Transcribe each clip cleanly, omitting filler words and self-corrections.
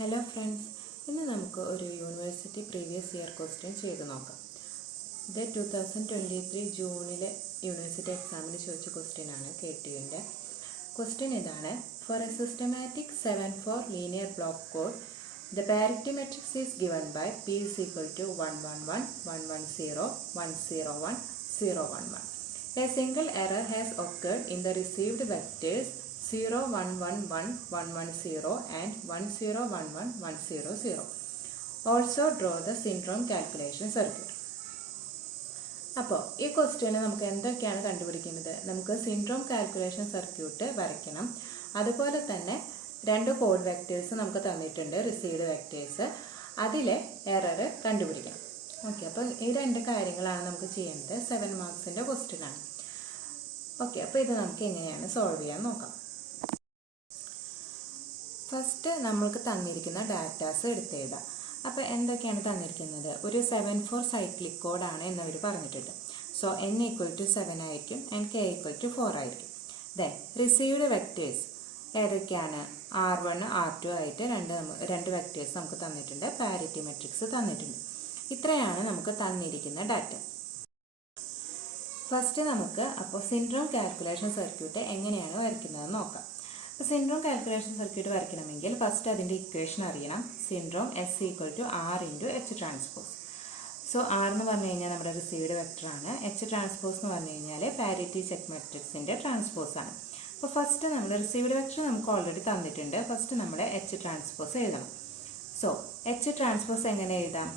Hello friends, ഇന്ന് നമുക്ക് ഒരു യൂണിവേഴ്സിറ്റി പ്രീവിയസ് ഇയർ ക്വസ്റ്റ്യൻ ചെയ്ത് നോക്കാം. ഇത് 2023 ജൂണിലെ യൂണിവേഴ്സിറ്റി എക്സാമിന് ചോദിച്ച ക്വസ്റ്റ്യനാണ്. KTUവിൻ്റെ ക്വസ്റ്റ്യൻ ഇതാണ്. For a systematic 7/4 linear block code the parity matrix is given by P is equal to 1 1 1 1 1 0 1 0 1 0 1 1. A single error has occurred in the received vectors 0 1 1 1 1 1 0 and 1 0 1 1 1 0 0. Also draw the syndrome calculation circuit. അപ്പോൾ ഈ question നമുക്ക് എന്തൊക്കെയാണ് കണ്ടുപിടിക്കുന്നത്? നമുക്ക് syndrome calculation circuit വരയ്ക്കണം. അതുപോലെ തന്നെ രണ്ട് കോഡ് വെക്ടേഴ്സ് നമുക്ക് തന്നിട്ടുണ്ട്, റിസീവ്ഡ് വെക്ടേഴ്സ്. അതിലെ എറർ കണ്ടുപിടിക്കണം. ഓക്കെ, അപ്പോൾ ഈ രണ്ട് കാര്യങ്ങളാണ് നമുക്ക് ചെയ്യേണ്ടത്. 7 മാർക്സിൻ്റെ ക്വസ്റ്റ്യനാണ്. ഓക്കെ, അപ്പോൾ ഇത് നമുക്ക് എങ്ങനെയാണ് സോൾവ് ചെയ്യാൻ നോക്കാം. ഫസ്റ്റ് നമ്മൾക്ക് തന്നിരിക്കുന്ന ഡാറ്റാസ് എടുത്തെഴുതാം. അപ്പോൾ എന്തൊക്കെയാണ് തന്നിരിക്കുന്നത്? ഒരു 7/4 സൈക്ലിക് കോഡാണ് എന്നവർ പറഞ്ഞിട്ടുണ്ട്. സോ n = 7 ആയിരിക്കും and k = 4 ആയിരിക്കും. ദെൻ റിസീവ്ഡ് വെക്ടേഴ്സ് ഏതൊക്കെയാണ്? R1 R2 ആയിട്ട് രണ്ട് വെക്ടേഴ്സ് നമുക്ക് തന്നിട്ടുണ്ട്. പാരിറ്റി മെട്രിക്സ് തന്നിട്ടുണ്ട്. ഇത്രയാണ് നമുക്ക് തന്നിരിക്കുന്ന ഡാറ്റ. ഫസ്റ്റ് നമുക്ക് അപ്പോൾ സിൻഡ്രോം കാൽക്കുലേഷൻ സർക്യൂട്ട് എങ്ങനെയാണ് വരയ്ക്കുന്നതെന്ന് നോക്കാം. സിൻഡ്രോം കാൽക്കുലേഷൻ സർക്യൂട്ട് വരയ്ക്കണമെങ്കിൽ ഫസ്റ്റ് അതിൻ്റെ ഇക്വേഷൻ അറിയണം. Syndrome S = R × H transpose. So R എന്ന് പറഞ്ഞു കഴിഞ്ഞാൽ നമ്മുടെ റിസീവ്ഡ് വെക്ടറാണ്. H ട്രാൻസ്പോസ് എന്ന് പറഞ്ഞു കഴിഞ്ഞാൽ പാരിറ്റി ചെക്ക് മെട്രിക്സിൻ്റെ ട്രാൻസ്പോസ് ആണ്. അപ്പോൾ ഫസ്റ്റ് നമ്മൾ റിസീവ്ഡ് വെക്ടർ നമുക്ക് ഓൾറെഡി തന്നിട്ടുണ്ട്. ഫസ്റ്റ് നമ്മൾ H ട്രാൻസ്പോസ് എഴുതണം. സോ H ട്രാൻസ്പോസ് എങ്ങനെ എഴുതാം?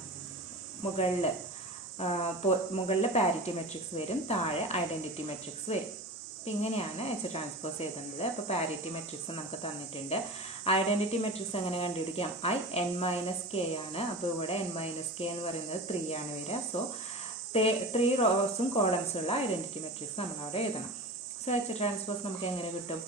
മുകളിൽ പാരിറ്റി മെട്രിക്സ് വരും, താഴെ ഐഡൻറ്റിറ്റി മെട്രിക്സ് വരും. അപ്പം ഇങ്ങനെയാണ് H ട്രാൻസ്പോസ് എഴുതേണ്ടത്. അപ്പോൾ പാരിറ്റി മെട്രിക്സ് നമുക്ക് തന്നിട്ടുണ്ട്. ഐഡൻറ്റിറ്റി മെട്രിക്സ് എങ്ങനെ കണ്ടുപിടിക്കാം? n-k ആണ്. അപ്പോൾ ഇവിടെ n-k എന്ന് പറയുന്നത് 3 ആണ് വരിക. സോ 3 റോസും കോളംസും ഉള്ള ഐഡൻറ്റിറ്റി മെട്രിക്സ് നമ്മളവിടെ എഴുതണം. സോ H ട്രാൻസ്പോസ് നമുക്ക് എങ്ങനെ കിട്ടും?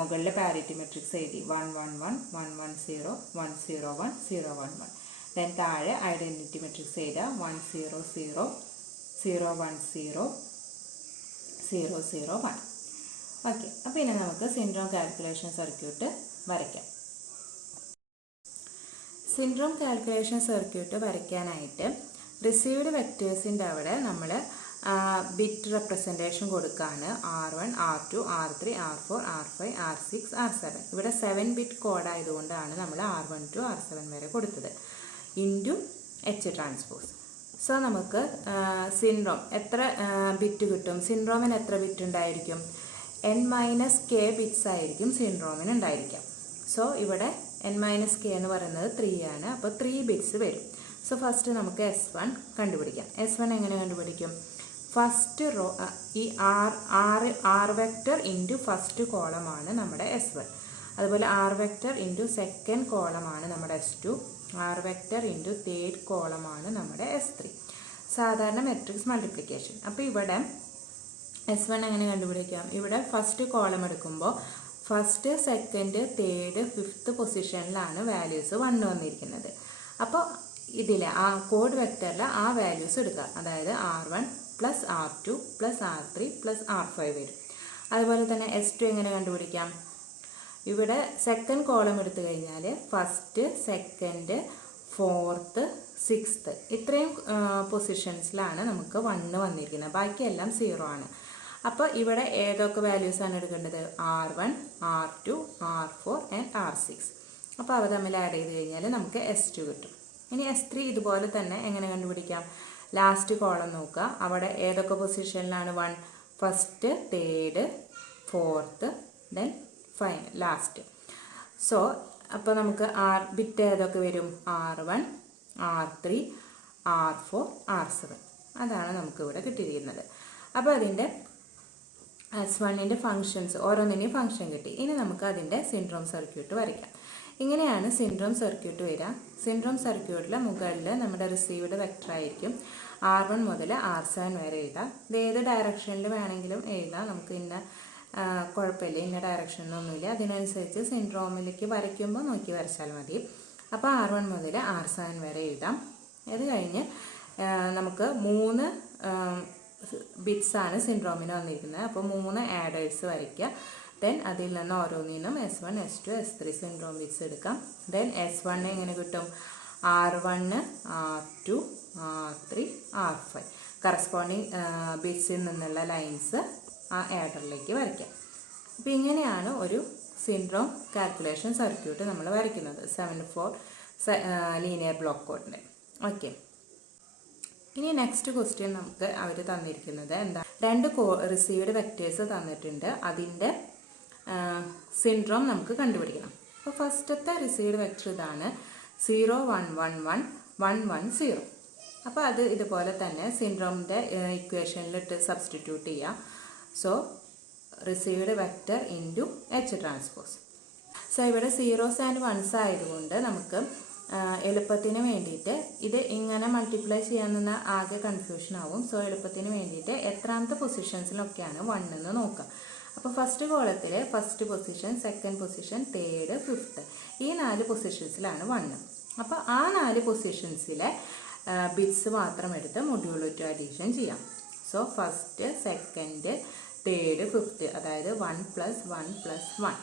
മുകളിൽ പാരിറ്റി മെട്രിക്സ് എഴുതി 1 1 1 1 1 0 1 0 1 0 1 1. ദെൻ താഴെ ഐഡൻറ്റിറ്റി മെട്രിക്സ് എഴുതുക 1 0 0 0 1 0 0 0 1. ഓക്കെ, അപ്പോൾ ഇനി നമുക്ക് സിൻഡ്രോം കാൽക്കുലേഷൻ സർക്യൂട്ട് വരയ്ക്കാം. സിൻഡ്രോം കാൽക്കുലേഷൻ സർക്യൂട്ട് വരയ്ക്കാനായിട്ട് റിസീവ്ഡ് വെക്ടേഴ്സിൻ്റെ അവിടെ നമ്മൾ ബിറ്റ് റെപ്രസെൻറ്റേഷൻ കൊടുക്കുകയാണ്. R1 R2 R3 R4 R5 R6 R7. ഇവിടെ 7 ബിറ്റ് കോഡായതുകൊണ്ടാണ് നമ്മൾ R1 to R7 വരെ കൊടുത്തത്. Into H transpose. സോ നമുക്ക് സിൻഡ്രോം എത്ര ബിറ്റ് കിട്ടും? സിൻഡ്രോമിന് എത്ര ബിറ്റ് ഉണ്ടായിരിക്കും? n-k ബിറ്റ്സ് ആയിരിക്കും സിൻഡ്രോമിന് ഉണ്ടായിരിക്കാം. സോ ഇവിടെ n-k എന്ന് പറയുന്നത് 3 ആണ്. അപ്പോൾ 3 ബിറ്റ്സ് വരും. സോ ഫസ്റ്റ് നമുക്ക് S1 കണ്ടുപിടിക്കാം. S1 എങ്ങനെ കണ്ടുപിടിക്കും? ഫസ്റ്റ് റോ ഈ R വെക്ടർ ഇൻറ്റു ഫസ്റ്റ് കോളമാണ് നമ്മുടെ S1. അതുപോലെ R വെക്ടർ ഇൻറ്റു സെക്കൻഡ് കോളമാണ് നമ്മുടെ S2. R vector into third കോളമാണ് നമ്മുടെ S3. സാധാരണ മെട്രിക്സ് മൾട്ടിപ്ലിക്കേഷൻ. അപ്പോൾ ഇവിടെ S1 എങ്ങനെ കണ്ടുപിടിക്കാം? ഇവിടെ ഫസ്റ്റ് കോളം എടുക്കുമ്പോൾ ഫസ്റ്റ് സെക്കൻഡ് തേർഡ് ഫിഫ്ത്ത് പൊസിഷനിലാണ് വാല്യൂസ് 1 വന്നിരിക്കുന്നത്. അപ്പോൾ ഇതിൽ ആ കോഡ് വെക്ടറിൽ ആ വാല്യൂസ് എടുക്കുക. അതായത് R1 + R2 + R3 + R5 വരും. അതുപോലെ തന്നെ S2 എങ്ങനെ കണ്ടുപിടിക്കാം? ഇവിടെ സെക്കൻഡ് കോളം എടുത്തു കഴിഞ്ഞാൽ ഫസ്റ്റ് സെക്കൻഡ് ഫോർത്ത് സിക്സ്ത്ത് ഇത്രയും പൊസിഷൻസിലാണ് നമുക്ക് 1 വന്നിരിക്കുന്നത്. ബാക്കിയെല്ലാം 0 ആണ്. അപ്പോൾ ഇവിടെ ഏതൊക്കെ വാല്യൂസാണ് എടുക്കേണ്ടത്? R1 R2 R4 and R6. അപ്പോൾ അവ തമ്മിൽ ആഡ് ചെയ്ത് കഴിഞ്ഞാൽ നമുക്ക് S2 കിട്ടും. ഇനി S3 ഇതുപോലെ തന്നെ എങ്ങനെ കണ്ടുപിടിക്കാം? ലാസ്റ്റ് കോളം നോക്കുക. അവിടെ ഏതൊക്കെ പൊസിഷനിലാണ് 1? First third fourth then final last. So അപ്പോൾ നമുക്ക് ബിറ്റ് ഏതൊക്കെ വരും? R1 R3 R4 R7. അതാണ് നമുക്കിവിടെ കിട്ടിയിരിക്കുന്നത്. അപ്പോൾ അതിൻ്റെ S1ൻ്റെ ഫങ്ഷൻസ് ഓരോന്നിനെയും ഫങ്ഷൻ കിട്ടി. ഇനി നമുക്ക് അതിൻ്റെ സിൻഡ്രോം സർക്യൂട്ട് വരയ്ക്കാം. ഇങ്ങനെയാണ് സിൻഡ്രോം സർക്യൂട്ട് വരിക. സിൻഡ്രോം സർക്യൂട്ടിൽ മുകളിൽ നമ്മുടെ റിസീവ്ഡ് വെക്ടർ ആയിരിക്കും. R1 മുതൽ R7 വരെ എഴുതാം. ഇത് ഏത് ഡയറക്ഷനിൽ വേണമെങ്കിലും എഴുതാം. നമുക്ക് ഇന്ന കുഴപ്പമില്ല, ഇന്ന ഡയറക്ഷനിലൊന്നുമില്ല. അതിനനുസരിച്ച് സിൻഡ്രോമിലേക്ക് വരയ്ക്കുമ്പോൾ നോക്കി വരച്ചാൽ മതി. അപ്പോൾ R1 മുതൽ R7 വരെ എഴുതാം. അത് കഴിഞ്ഞ് നമുക്ക് 3 ബിറ്റ്സ് ആണ് സിൻഡ്രോമിന് വന്നിരിക്കുന്നത്. അപ്പോൾ 3 ആഡേഴ്സ് വരയ്ക്കുക. ദെൻ അതിൽ നിന്ന് ഓരോന്നിനും S1 S2 S3 syndrome bits എടുക്കാം. ദെൻ S1 എങ്ങനെ കിട്ടും? R1 R2 R3 R5 corresponding ബിറ്റ്സിൽ നിന്നുള്ള ലൈൻസ് ആ ആഡറിലേക്ക് വരയ്ക്കാം. അപ്പോൾ ഇങ്ങനെയാണ് ഒരു സിൻഡ്രോം കാൽക്കുലേഷൻ സർക്യൂട്ട് നമ്മൾ വരയ്ക്കുന്നത് 7-4 ലീനിയർ ബ്ലോക്ക് കോഡിൻ്റെ. ഓക്കെ, ഇനി നെക്സ്റ്റ് ക്വസ്റ്റ്യൻ നമുക്ക് അവർ തന്നിരിക്കുന്നത് എന്താ? 2 റിസീവ്ഡ് വെക്റ്റേഴ്സ് തന്നിട്ടുണ്ട്, അതിൻ്റെ സിൻഡ്രോം നമുക്ക് കണ്ടുപിടിക്കണം. അപ്പോൾ ഫസ്റ്റത്തെ റിസീവ്ഡ് വെക്റ്റർ ഇതാണ് 0 1 1 1 1 1 0. അപ്പോൾ അത് ഇതുപോലെ തന്നെ സിൻഡ്രോമിൻ്റെ ഇക്വേഷനിലിട്ട് സബ്സ്റ്റിറ്റ്യൂട്ട് ചെയ്യാം. So received vector into H transpose. So ഇവിടെ സീറോസ് ആൻഡ് വൺസ് ആയതുകൊണ്ട് നമുക്ക് എളുപ്പത്തിന് വേണ്ടിയിട്ട് ഇത് ഇങ്ങനെ മൾട്ടിപ്ലൈ ചെയ്യാൻ നിന്ന് ആകെ കൺഫ്യൂഷൻ ആവും. സോ എളുപ്പത്തിന് വേണ്ടിയിട്ട് എത്രാമത്തെ പൊസിഷൻസിലൊക്കെയാണ് 1 എന്ന് നോക്കാം. അപ്പോൾ ഫസ്റ്റ് കോളത്തിൽ first position, second position, third, fifth ഈ 4 പൊസിഷൻസിലാണ് 1. അപ്പോൾ ആ 4 പൊസിഷൻസിലെ ബിറ്റ്സ് മാത്രം എടുത്ത് മൊഡ്യൂളോ ടു അഡീഷൻ ചെയ്യാം. So first, second, third, fifth, അതായത് 1 + 1 + 1.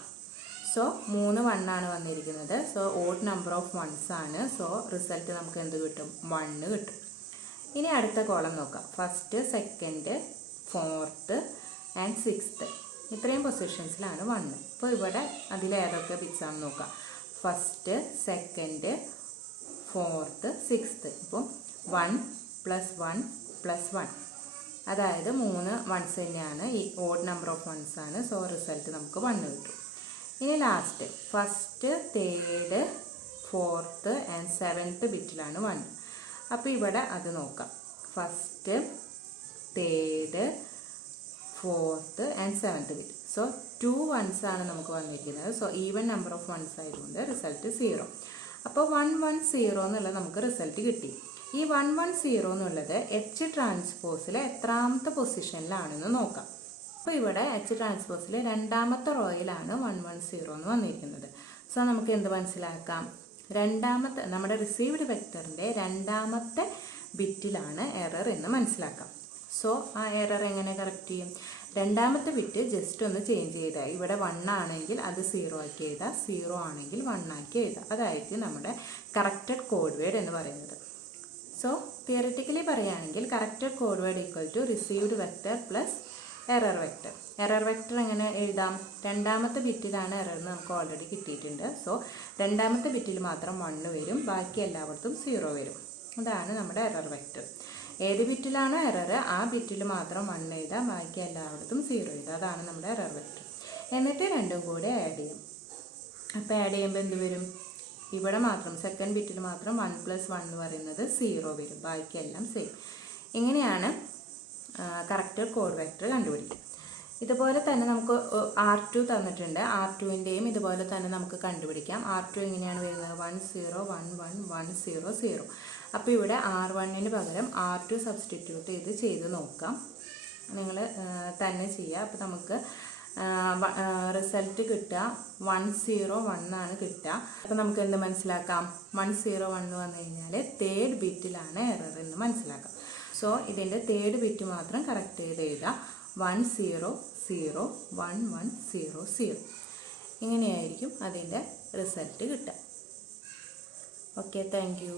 സോ 3 1 ആണ് വന്നിരിക്കുന്നത്. So odd number of ones ആണ്. സോ റിസൾട്ട് നമുക്ക് എന്ത് കിട്ടും? 1 കിട്ടും. ഇനി അടുത്ത കോളം നോക്കാം. First, second, fourth and sixth ഇത്രയും പൊസിഷൻസിലാണ് 1. അപ്പോൾ ഇവിടെ അതിലേതൊക്കെ ബിറ്റ്സ് ആണെന്ന് നോക്കാം. First, second, fourth, sixth. ഇപ്പം 1 + 1 + 1 അതായത് 3 വൺസ് തന്നെയാണ്. ഈ ഓഡ് നമ്പർ ഓഫ് വൺസ് ആണ്. സോ റിസൾട്ട് നമുക്ക് 1 കിട്ടും. ഇനി last first, third, fourth and seventh ബിറ്റിലാണ് 1. അപ്പോൾ ഇവിടെ അത് നോക്കാം. First, third, fourth and seventh bit. So 2 ones ആണ് നമുക്ക് വന്നിരിക്കുന്നത്. So even number of ones ആയതുകൊണ്ട് റിസൾട്ട് 0. അപ്പോൾ 1 1 0 എന്നുള്ളത് നമുക്ക് റിസൾട്ട് കിട്ടി. ഈ 1 1 0 എന്നുള്ളത് എച്ച് ട്രാൻസ്പോസിലെ എത്രാമത്തെ പൊസിഷനിലാണെന്ന് നോക്കാം. അപ്പോൾ ഇവിടെ എച്ച് ട്രാൻസ്പോസിലെ 2ാമത്തെ റോയിലാണ് 1 1 0 എന്ന് വന്നിരിക്കുന്നത്. സോ നമുക്ക് എന്ത് മനസ്സിലാക്കാം? നമ്മുടെ റിസീവ്ഡ് വെക്ടറിൻ്റെ 2ാമത്തെ ബിറ്റിലാണ് എറർ എന്ന് മനസ്സിലാക്കാം. സോ ആ എറർ എങ്ങനെ കറക്റ്റ് ചെയ്യും? 2ാമത്തെ ബിറ്റ് ജസ്റ്റ് ഒന്ന് ചേഞ്ച് ചെയ്താൽ, ഇവിടെ 1 ആണെങ്കിൽ അത് 0 ആക്കി എഴുതാം, 0 ആണെങ്കിൽ 1 ആക്കി എഴുതാം. അതായിരിക്കും നമ്മുടെ കറക്റ്റഡ് കോഡ് വേർഡ് എന്ന് പറയുന്നത്. സോ തിയറിറ്റിക്കലി പറയുകയാണെങ്കിൽ corrected code word equal to received vector plus error vector. Error vector എങ്ങനെ എഴുതാം? 2ാമത്തെ ബിറ്റിലാണ് എറർ എന്ന് നമുക്ക് ഓൾറെഡി കിട്ടിയിട്ടുണ്ട്. സോ 2ാമത്തെ ബിറ്റിൽ മാത്രം 1 വരും, ബാക്കി എല്ലായിടത്തും 0 വരും. അതാണ് നമ്മുടെ എറർ വെക്ടർ. ഏത് ബിറ്റിലാണോ എറർ ആ ബിറ്റിൽ മാത്രം 1 എഴുതാം, ബാക്കി എല്ലായിടത്തും 0 എഴുതാം. അതാണ് നമ്മുടെ എറർ വെക്ടർ. എന്നിട്ട് രണ്ടും കൂടെ ആഡ് ചെയ്യും. അപ്പോൾ ആഡ് ചെയ്യുമ്പോൾ എന്ത് വരും? ഇവിടെ മാത്രം സെക്കൻഡ് ബിറ്റിൽ മാത്രം 1 + 1 എന്ന് പറയുന്നത് 0 വരും, ബാക്കിയെല്ലാം സെയിം. ഇങ്ങനെയാണ് കറക്റ്റഡ് കോഡ് വെക്ടർ കണ്ടുപിടിക്കുക. ഇതുപോലെ തന്നെ നമുക്ക് R2 തന്നിട്ടുണ്ട്. R2ൻ്റെയും ഇതുപോലെ തന്നെ നമുക്ക് കണ്ടുപിടിക്കാം. R2 എങ്ങനെയാണ് വരുന്നത്? 1 0 1 1 1 0 0. അപ്പോൾ ഇവിടെ R1ന് പകരം R2 സബ്സ്റ്റിറ്റ്യൂട്ട് ചെയ്ത് നോക്കാം. നിങ്ങൾ തന്നെ ചെയ്യുക. അപ്പോൾ നമുക്ക് റിസൾട്ട് കിട്ടുക 1 0 1 ആണ് കിട്ടുക. അപ്പോൾ നമുക്ക് എന്ത് മനസ്സിലാക്കാം? 1 0 1 വന്നു കഴിഞ്ഞാൽ തേർഡ് ബിറ്റിലാണ് എറർ എന്ന് മനസ്സിലാക്കാം. സോ ഇതിൻ്റെ തേർഡ് ബിറ്റ് മാത്രം കറക്റ്റ് ചെയ്ത് എഴുതാം. 1 0 0 1 1 0 0. ഇങ്ങനെയായിരിക്കും അതിൻ്റെ റിസൾട്ട് കിട്ടുക. Okay, thank you.